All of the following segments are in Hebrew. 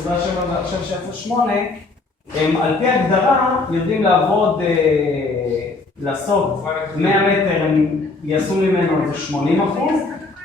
בסדרה 778, הם על פי הגדרה יודעים לעבוד, לעשות 100 מטר, הם יעשו ממנו 80%,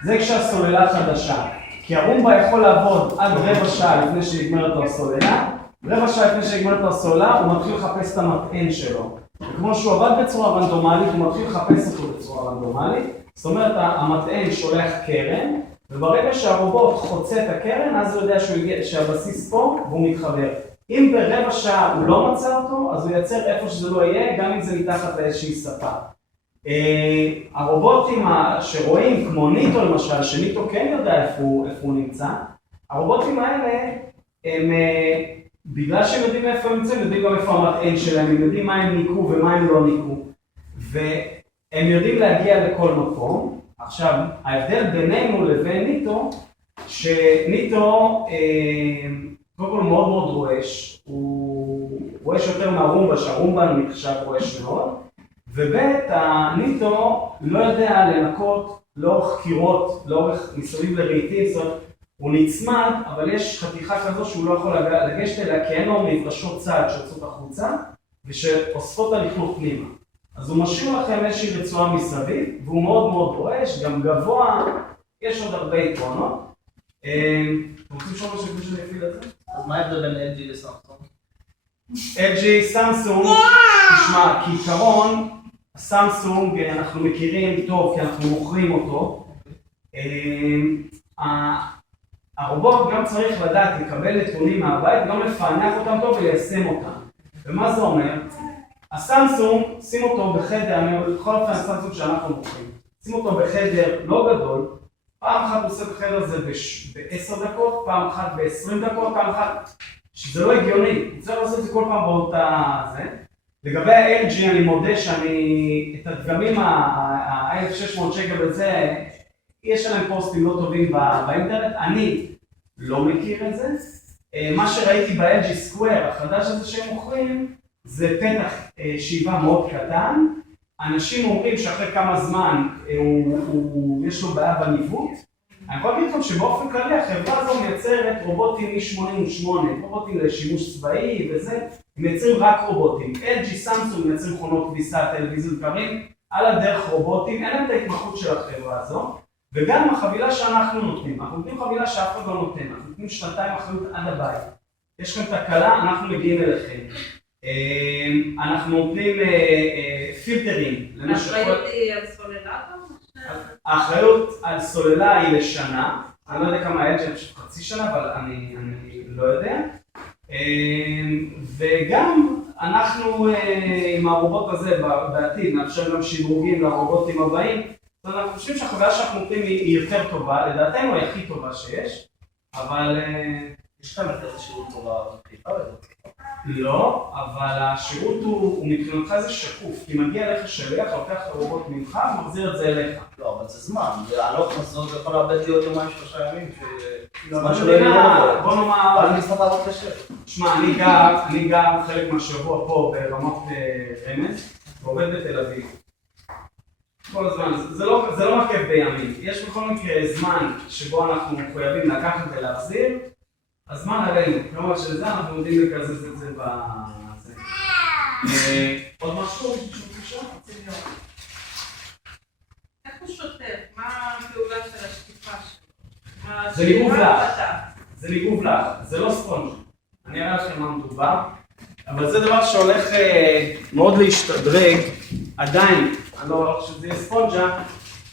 זה כשהסוללה חדשה. כי הרומבה יכול לעבוד עד רבע שעה לפני שנגמרת לו הסוללה, רבע שעה לפני שנגמרת לו הסוללה, הוא מתחיל לחפש את המטען שלו. וכמו שהוא עבד בצורה רנדומלית, הוא מתחיל לחפש אותו בצורה רנדומלית, זאת אומרת, המטען שולח קרן, וברגע שהרובוט חוצה את הקרן, אז הוא יודע שהבסיס פה והוא מתחבר. אם ברבע שעה הוא לא מצא אותו, אז הוא ייצר איפה שזה לא יהיה, גם אם זה מתחת לאיזושהי שפה. הרובוטים שרואים, כמו ניטו למשל, שניטו כן יודע איפה הוא נמצא, הרובוטים האלה, הם, בגלל שהם יודעים איפה הם נמצאים, יודעים גם איפה המטען שלהם, הם יודעים מה הם ניקו ומה הם לא ניקו, והם יודעים להגיע לכל מקום. עכשיו, ההבדל בינינו לבין ניטו, שניטו קודם כל מאוד מאוד רועש, הוא רועש יותר מהרומבה, שהרומבה נחשב רועש מאוד, ובית הניטו לא יודע לנקות לאורך קירות, לאורך מסביב לרהיטים, זאת אומרת, הוא נצמד, אבל יש חתיכה כזו שהוא לא יכול לגשת אליה, כי אין לו מברשות צד שיוצאות החוצה, ושאוספות הלכלוך פנימה. אז הוא משאיר לכם איזושהי רצועה מסביב, והוא מאוד מאוד רועש, גם גבוה, יש עוד הרבה יתרונות. אתם רוצים לשאול משהו כדי שאני אפעיל את זה? אז מה ההבדל בין LG לסמסונג? LG, סמסונג, תשמע, כעיקרון, הסמסונג אנחנו מכירים טוב כי אנחנו מוכרים אותו. הרובוט גם צריך לדעת לקבל נתונים מהבית, גם לפענח אותם טוב וליישם אותם. ומה זה אומר? הסמסונג, שים אותו בחדר, בכל אופן הסמסונג שאנחנו מוכרים, שים אותו בחדר לא גדול, פעם אחת הוא עושה בחדר הזה ב10 דקות, פעם אחת ב20 דקות, פעם אחת, שזה לא הגיוני, צריך לעשות את זה כל פעם באותה זה. לגבי ה-LG אני מודה שאני, את הדגמים ה-1600 שקל וזה, יש עליהם פוסטים לא טובים באינטרנט, אני לא מכיר את זה. מה שראיתי ב-LG Square, החדש הזה שהם מוכרים, זה פתח שאיבה מאוד קטן. אנשים אומרים שאחרי כמה זמן יש לו בעיה בניווט. אני יכול להגיד לכם שבאופן כללי החברה הזו מייצרת רובוטים מ-88, רובוטים לשימוש צבאי וזה, מייצרים רק רובוטים. LG, סמסונג מייצרים מכונות כביסה, טלוויזיות קרים, על הדרך רובוטים, אין להם את ההתמחות של החברה הזו. וגם החבילה שאנחנו נותנים, אנחנו נותנים חבילה שאף אחד לא נותן, אנחנו נותנים 2 אחריות עד הבית. יש לכם תקלה, אנחנו מגיעים אליכם. אנחנו נותנים פילטרים. האחריות היא על סוללה? האחריות על סוללה היא לשנה. אני לא יודע כמה היה, אני חושב חצי שנה, אבל אני לא יודע. וגם אנחנו עם הרובוט הזה בעתיד, נאפשר גם שדרוגים לרובוטים הבאים. אנחנו חושבים שהחוויה שאנחנו נותנים היא יותר טובה, לדעתנו היא הכי טובה שיש, אבל יש לכם יותר שירות טובה בחיפה או לא? לא, אבל השירות הוא מבחינתך זה שקוף, כי מגיע אליך שליח, לוקח את הרובוט ממך ומחזיר את זה אליך. לא, אבל זה זמן, להלוך מזון זה יכול לאבד להיות 2-3 ימים, זמן שלא יהיה, בוא נאמר, אבל אני אצטרך לעבוד קשה. תשמע, אני גר חלק מהשבוע פה ברמות רמז, ועובד בתל אביב. כל הזמן, זה לא מרכב בימים, יש בכל מקרה זמן שבו אנחנו מחויבים לקחת ולהחזיר, הזמן עלינו, כלומר שלזה אנחנו יודעים לקזז את זה בזה. עוד משהו? איך הוא שוטף? מה הפעולה של השטיפה שלו? זה ניגוב לך, זה ניגוב לך, זה לא ספונג'. אני אראה לכם מה מדובר, אבל זה דבר שהולך מאוד להשתדרג, עדיין, אני לא חושב שזה יהיה ספונג'ה,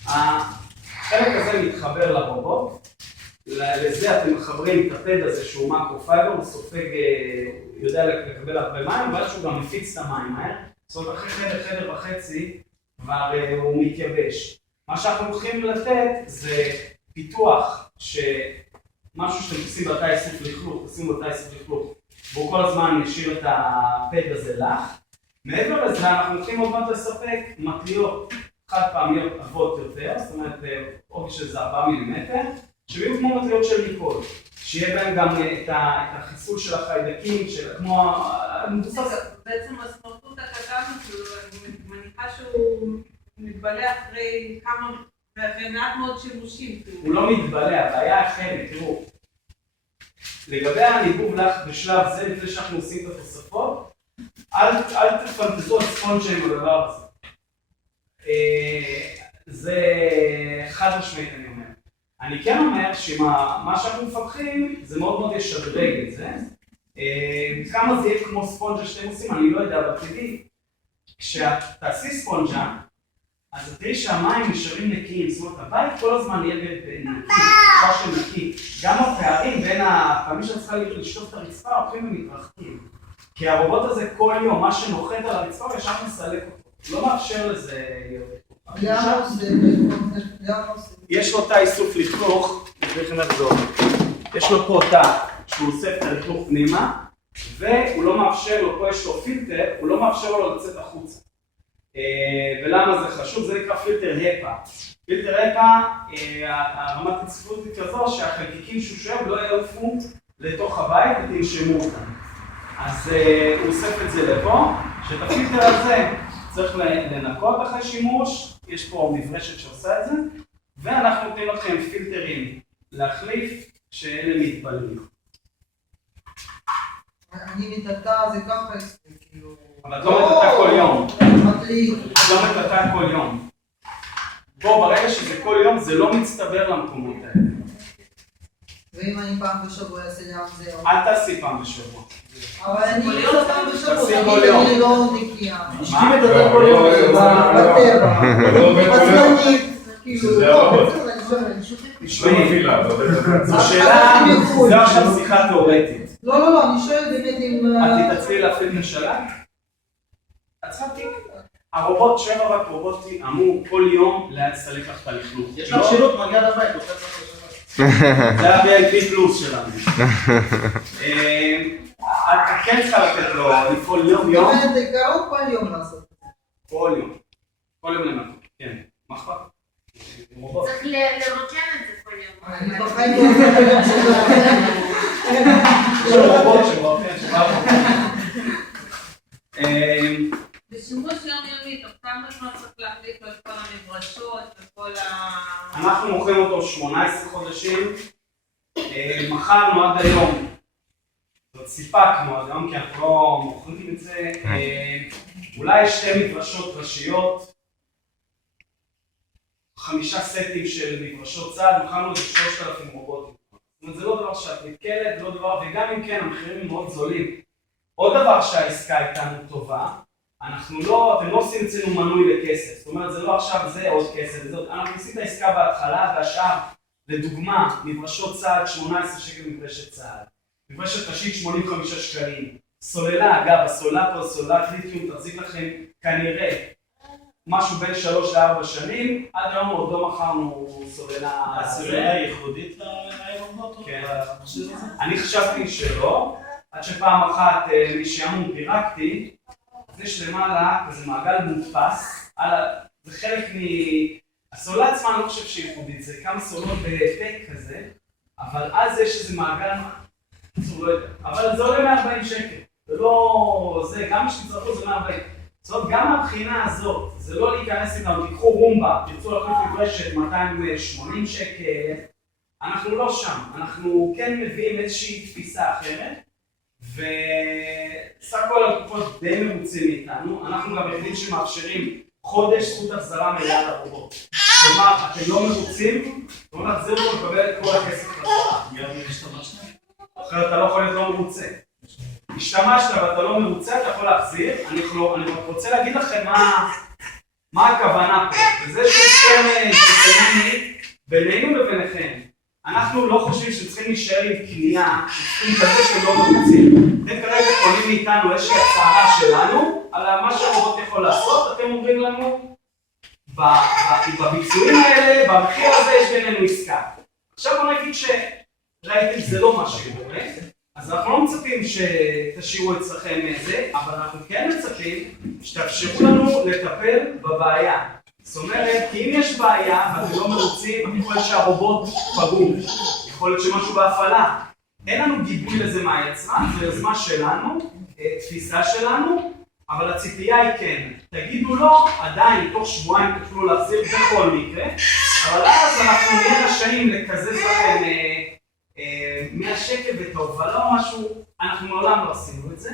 החלק הזה מתחבר לרובוט, לזה אתם מחברים את הפד הזה שהוא מקרו-פייבר, הוא סופג, יודע לקבל הרבה מים, ואז שהוא גם מפיץ את המים מהר. זאת אומרת, אחרי חדר וחצי, כבר הוא מתייבש. מה שאנחנו הולכים לתת זה פיתוח, משהו שאתם עושים בתא איסוף לכלוך, עושים בתא איסוף לכלוך, והוא כל הזמן ישאיר את הפד הזה לך. מעבר לזה, אנחנו הולכים עוד מעט לספק מטריות חד פעמיות עבות יותר, זאת אומרת, עובי שזה 4 מילימטר, שיהיו כמו מטריות של ניקול, שיהיה בהם גם את החיסול של החיידקים, כמו... בעצם הסמרטוט הקטן, אני מניחה שהוא מתבלע אחרי מעט מאוד שימושים. הוא לא מתבלע, הבעיה אחרת, תראו. לגבי הניבוב לך בשלב זה, לפני שאנחנו עושים את התוספות, אל תפנטזו את ספונג'ה עם הדבר הזה. זה חד משמעית אני אומר. אני כן אומר שמה שאנחנו מפתחים זה מאוד מאוד ישדרג את זה. כמה זה יהיה כמו ספונג'ה שאתם עושים, אני לא יודע, אבל תדעי, כשאת תעשי ספונג'ה, אז תראי שהמים נשארים נקיים, זאת אומרת, הבית כל הזמן יהיה בנקי, נקי. גם הפערים בין הפעמים שאת צריכה לשטוף את הרצפה הולכים ומתרחקים. כי הרובוט הזה כל יום, מה שנוחת על הרצפה, ישר מסלק אותו. לא מאפשר לזה להיות. יש לו תא איסוף לכלוך, יש לו פה תא שהוא אוסף את הלכלוך פנימה, והוא לא מאפשר לו, פה יש לו פילטר, הוא לא מאפשר לו לצאת החוצה. ולמה זה חשוב? זה נקרא פילטר הפא. פילטר הפא, הרמת הצפיפות היא כזו שהחלקיקים שהוא שואב לא יעופו לתוך הבית ותנשמו אותם. אז הוא אוסף את זה לפה, שאת הפילטר הזה צריך לנקות אחרי שימוש, יש פה מברשת שעושה את זה, ואנחנו נותנים לכם פילטרים להחליף שאלה מתפללים. אני מטאטה, זה ככה, כאילו... אבל את לא מטאטה כל יום. את לא מטאטה כל יום. בוא, ברגע שזה כל יום, זה לא מצטבר למקומות האלה. ואם אני פעם בשבוע אעשה לים זהו? אל תעשי פעם בשבוע. אבל אני לא פעם בשבוע, תעשי כל יום. אני לא נקייה. מה? כל יום בטבע. עצמנית, כאילו... זה הרוב. תשמעי, זו שאלה, זו עכשיו שיחה תיאורטית. לא, אני שואל באמת אם... את תתעצלי להפעיל משלה? עצרתי. הרובוט, 7 רק רובוטי, אמור כל יום להצטלק לך את הלכלוך. יש לך שירות, מגיע לבית, זה ה-VIP פלוס שלנו. את כן צריכה לתת לו לפעול יום. זאת אומרת, קרוב כל יום לעשות. כל יום. כל יום לנקות, כן. מה אכפת? צריך לרוקן את זה כל יום. אני בחיים לא יודעת יש רובוט שבא. בשימוש יומיומי, תוך כמה זמן צריך להחליף לו את כל המברשות וכל ה... אנחנו מוכרים אותו 18 חודשים. מכרנו עד היום. זאת סיפקנו עד היום, כי אנחנו לא מוכרים את זה. אולי 2 מברשות ראשיות. 5 סטים של מברשות צד, מכרנו את 3,000 רובוטים. זאת אומרת, זה לא דבר שאת נתקלת, זה לא דבר, וגם אם כן, המחירים מאוד זולים. עוד דבר שהעסקה איתנו טובה, אתם לא עושים אצלנו מנוי לכסף. זאת אומרת, זה לא עכשיו זה עוד כסף, אנחנו עושים את העסקה בהתחלה, והשאר, לדוגמה, מברשות צד, 18 שקל מברשת צד. מברשת ראשית, 85 שקלים. סוללה, אגב, הסוללה פה, סוללת ליתיום, תחזיק לכם כנראה משהו בין 3 ל-4 שנים, עד היום עוד לא מכרנו סוללה... הסוללה ייחודית לרובוט? כן. אני חשבתי שלא, עד שפעם אחת משעמום פירקתי, אז יש למעלה כזה מעגל מודפס, זה חלק הסוללה עצמה אני לא חושב שהיא ייחודית, זה כמה סוללות בטק כזה, אבל אז יש איזה מעגל, לא יודע, אבל זה עולה 140 שקל, זה לא... זה, גם שתצטרכו זה 140. זאת אומרת, גם מהבחינה הזאת, זה לא להיכנס איתנו, תיקחו רומבה, תרצו להחליף מברשת 280 שקל, אנחנו לא שם, אנחנו כן מביאים איזושהי תפיסה אחרת, וסך הכל הלקוחות די מרוצים מאיתנו, אנחנו גם יודעים שמאפשרים חודש זכות החזרה מלאה לרובוט. כלומר, אתם לא מרוצים, זאת אומרת, להחזיר אותו לקבל את כל הכסף חזרה. גם אם השתמשת? אחרת אתה לא יכול להיות לא מרוצה. השתמשת ואתה לא מרוצה, אתה יכול להחזיר. אני רוצה להגיד לכם מה הכוונה פה. וזה שסכם בינינו לביניכם. אנחנו לא חושבים שצריכים להישאר עם קנייה, שצריכים כזה שהם לא מרוצים. אתם כרגע קונים מאיתנו איזושהי הצהרה שלנו, על מה שהרובוט יכול לעשות, אתם אומרים לנו, בביצועים האלה, במחיר הזה יש בינינו עסקה. עכשיו בוא נגיד שראיתם זה לא מה שקורה, אז אנחנו לא מצפים שתשאירו אצלכם זה, אבל אנחנו כן מצפים שתאפשרו לנו לטפל בבעיה. זאת אומרת, כי אם יש בעיה ואתם לא מרוצים, יכול להיות שהרובוט פגום, יכול להיות שמשהו בהפעלה. אין לנו גיבוי לזה מהיצרן, זו יוזמה שלנו, תפיסה שלנו, אבל הציפייה היא כן. תגידו לא, עדיין תוך שבועיים תוכלו להחזיר בכל מקרה, אבל אז אנחנו נהיה רשאים לקזז לכם מהשקל ואת ההובלה או משהו, אנחנו מעולם לא עשינו את זה,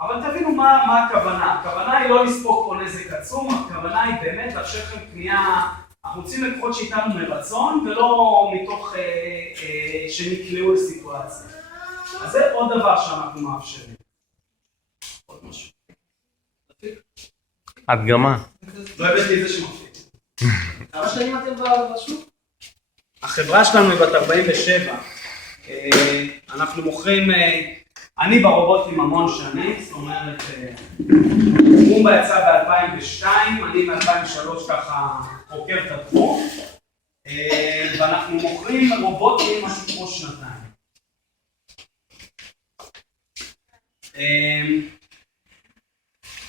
אבל תבינו מה הכוונה. הכוונה היא לא לספוג פה נזק עצום, הכוונה היא באמת לאפשר לכם קנייה, אנחנו רוצים לקוחות שאיתנו מרצון ולא מתוך שנקלעו לסיטואציה. אז זה עוד דבר שאנחנו מאפשרים. עוד משהו. הדגמה. לא הבאתי את זה שמפליט. כמה שנים אתם בשוק? החברה שלנו היא בת 47. אנחנו מוכרים, אני ברובוטים המון שנים, זאת אומרת, רומבה יצא ב-2002, אני ב-2003 ככה חוקר את התחום, ואנחנו מוכרים רובוטים משהו כמו שנתיים.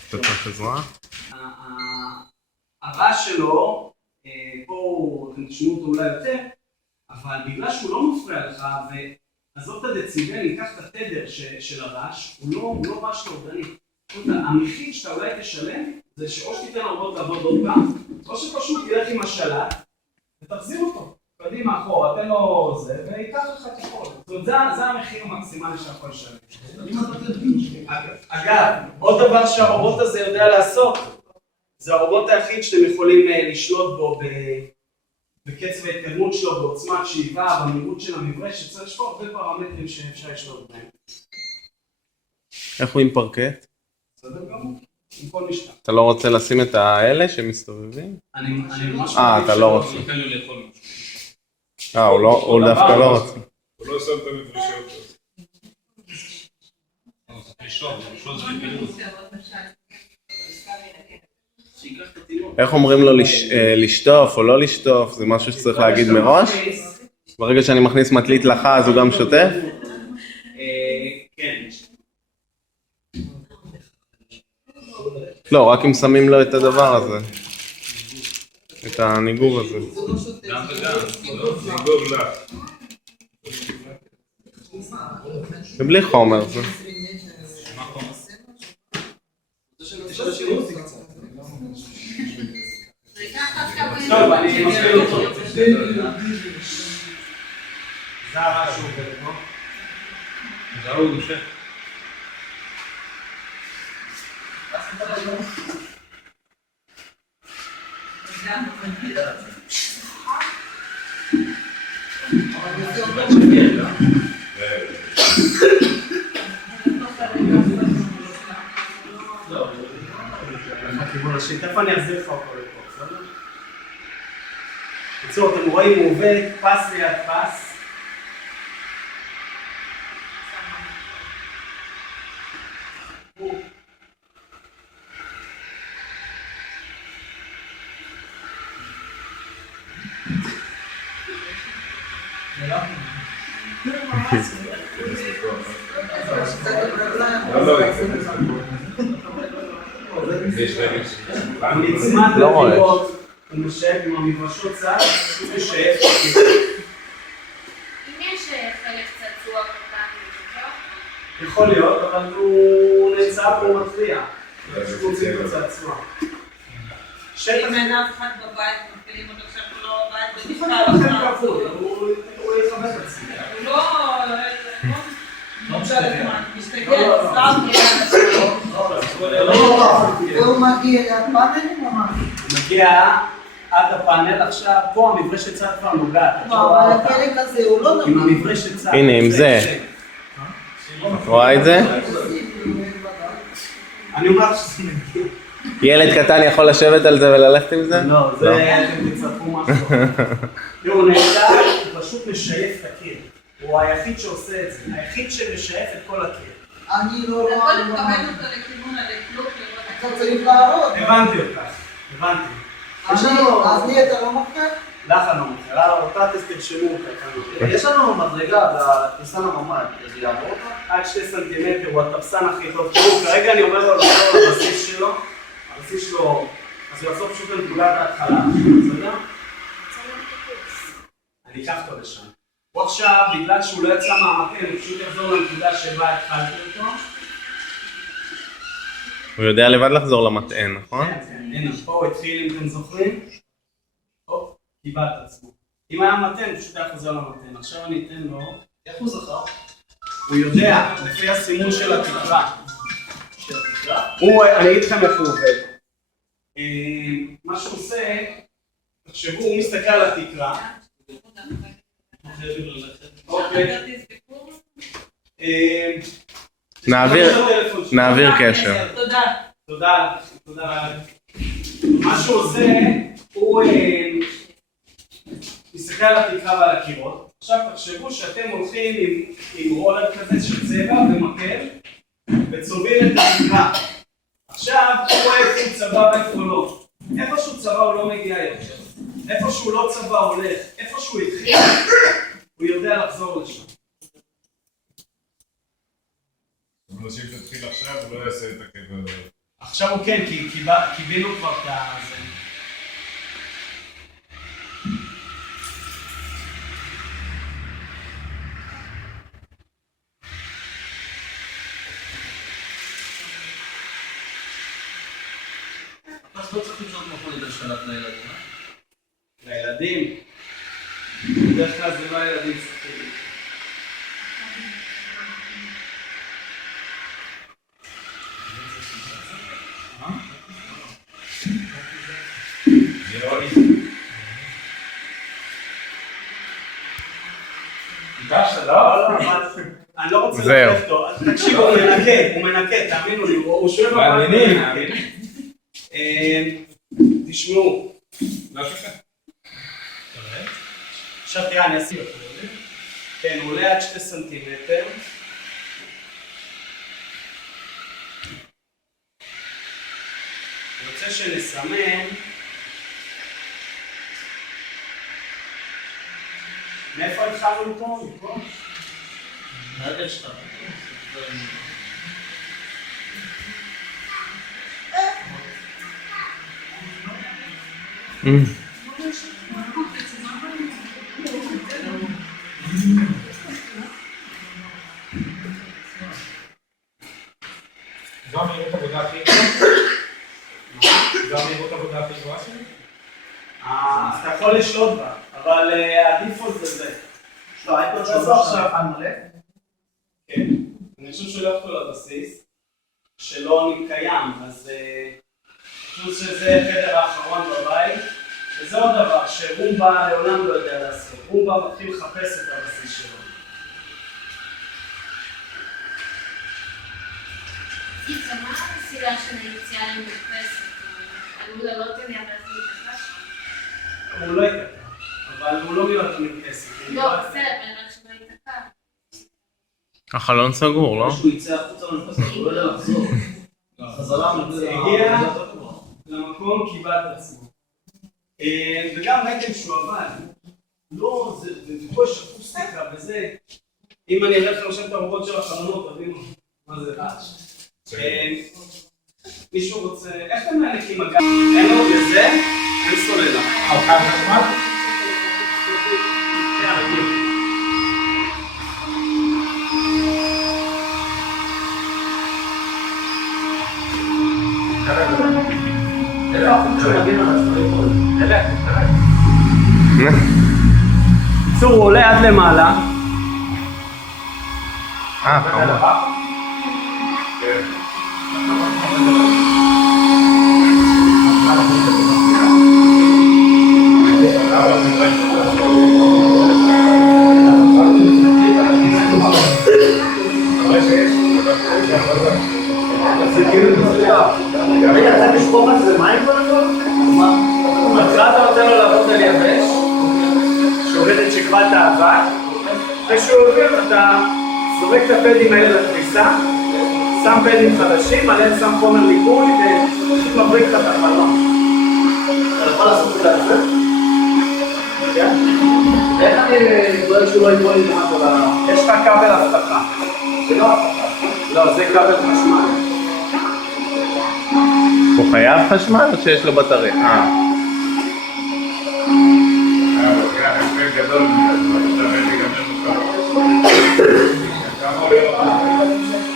תצטרך עזרה? הרעש שלו, פה אתם תשמעו אותו אולי יותר, אבל בגלל שהוא לא מפריע לך, ועזוב את הדציבל, ניקח את התדר של הרעש, הוא לא רעש אובדני. המחיר שאתה אולי תשלם, זה שאו שתיתן לרובוט לעבוד עוד פעם, או שפשוט תלך עם השלט, ותחזיר אותו. קדימה אחורה, תן לו זה, ויקח לך ככל. זאת אומרת, זה המחיר המקסימלי שאתה יכול לשלם. אגב, עוד דבר שהרובוט הזה יודע לעשות, זה הרובוט היחיד שאתם יכולים לשלוט בו בקצב ההתקדמות שלו, בעוצמת שאיבה, במהירות של המברש, שצריך לשפור הרבה פרמטרים שאפשר לשלוט בהם. איך הוא עם פרקט? בסדר גמור, עם כל משטר. אתה לא רוצה לשים את האלה שמסתובבים? אני ממש... אתה לא רוצה. הוא דווקא לא רוצה. הוא לא שם את המברשות. איך אומרים לו לשטוף או לא לשטוף? זה משהו שצריך להגיד מראש? ברגע שאני מכניס מטלית לך אז הוא גם שוטף? כן. לא, רק אם שמים לו את הדבר הזה. את הניגוב הזה. גם וגם, ניגוב לך. זה בלי חומר זה. טוב, אני מסביר אותו. זה הרעש שהוא עובד פה. זה הוא נושא. תכף אני אחזיר לך אותו לפה, בסדר? בקיצור, אתם רואים, הוא עובד פס ליד פס. הוא נצמד לדירות, הוא משאב עם המברשות צד, הוא משאב. אם יש חלק צעצוע קטן, יכול להיות, אבל הוא נמצא והוא מפריע. הוא רוצים את הצעצוע. אם אין אף אחד בבית, מפעילים אותו עכשיו הוא לא בבית, הוא לכם כפול, הוא יכבד את עצמי. הוא לא משנה, מסתכל, והוא מגיע ליד פאנלים או מה? הוא מגיע עד הפאנל, עכשיו פה המברשת צד כבר נוגעת. אבל הפרק הזה הוא לא עם נוגע. המברשת צד. הנה, עם זה. את רואה את זה? אני אומר שזה מגיע. ילד קטן יכול לשבת על זה וללכת עם זה? לא, זה אתם תצטרכו משהו. תראו, הוא נעצר, הוא פשוט משייף את הקיר. הוא היחיד שעושה את זה, היחיד שמשייף את כל הקיר. אני לא אתה יכול רואה... לכוון אותו לכיוון הלכלוך, אתה צריך להראות. הבנתי אותך, הבנתי. אז לי אתה לא מוכר? לך אני לא מכירה, אותה תרשמו אותה. יש לנו מדרגה בכניסה לממ"ד, זה יעבור אותה? עד 2 סנטימטר הוא הטפסן הכי טוב. תראו, כרגע אני אומר לו לחזור לבסיס שלו, הבסיס שלו, אז הוא יחזור פשוט לנקודת ההתחלה, בסדר? אני אקח אותו לשם. הוא עכשיו, בגלל שהוא לא יצא מהמקל, הוא פשוט יחזור לנקודה שבה התחלתי אותו. הוא יודע לבד לחזור למטען, נכון? הנה, פה הוא התחיל, אם אתם זוכרים. קיבלת עצמו. אם היה מתן, פשוט היה חוזר למתן. עכשיו אני אתן לו איך הוא זכר? הוא יודע, לפי הסימון של התקרה. שהתקרה? אני אגיד לכם איפה הוא עובד. מה שהוא עושה, תחשבו, הוא מסתכל על התקרה. אוקיי. נעביר קשר. תודה. תודה. מה שהוא עושה, הוא מסתכל על התקרה ועל הקירות. עכשיו תחשבו שאתם הולכים עם רולר כזה של צבע ומקל וצובעים את התקרה. עכשיו הוא רואה איפה הוא צבע ואיפה לא. איפה שהוא צבע הוא לא מגיע יותר. איפה שהוא לא צבע הולך. איפה שהוא התחיל הוא יודע לחזור לשם. אבל שאם תתחיל עכשיו הוא לא יעשה את הקבר. עכשיו הוא כן, כי קיבלנו כבר את זה. אז לא צריך לבנות מכון לדשכנת לילדים. לילדים, בדרך כלל זה לא הילדים שחקים. אני לא רוצה לתת אותו, תקשיבו, הוא מנקה, תאמינו לי, הוא שואל בבית. תשמעו. עכשיו תראה, אני אשים אותו. כן, הוא עולה עד 2 סנטימטר. אני רוצה שנסמן. מאיפה התחלנו פה? מפה? מהרגל שלך. זו המהירות עבודה הכי גבוהה שלי? אז אתה יכול לשלוט בה, אבל הדיפולט זה זה. לא, היית עוד שעזור עכשיו על מלא? כן. אני חושב שולח אותו לבסיס, שלא קיים, אז אני חושב שזה החדר האחרון בבית, וזה עוד דבר שרומבה לעולם לא יודע לעשות. רומבה מתחיל לחפש את הבסיס שלו. איצה, מה הסיבה של היציאה למדפסת? עלול לעלות אליה ואז להתקע שם? הוא לא ייתקע, אבל הוא לא מיועד למדפסת. לא, בסדר, רק שלא ייתקע. החלון סגור, לא? שהוא יצא החוצה למדפסת, הוא לא יודע לחזור. חזרה הגיע למקום קיבל את עצמו. וגם ראיתם שהוא עבד. לא, זה פה יש אקוסטיקה וזה. אם אני אראה לכם עכשיו את הרובות של החלונות, תבינו מה זה רעש. מישהו רוצה... איך אתם מעניקים אגב? אין לו לזה? אין סוללה. בקיצור, הוא עולה עד למעלה. כמובן. אתה נותן לו לעבוד על יבש, שעובד את שכבת האבק, וכשהוא עובר אתה זורק את הפדים האלה לתפיסה, שם פדים חדשים, עליהם שם חומר ליקוי ופשוט מבריק לך את החלום. אתה יכול לעשות את זה? כן? איך אני דואג שהוא לא יבוא לי למטה ב... יש לך כבל הבטחה. זה לא הבטחה. לא, זה כבל חשמל. הוא חייב חשמל או שיש לו בטריה? אבל ככה הספק גדול, אתה מבין גם למוכר. כמה עולה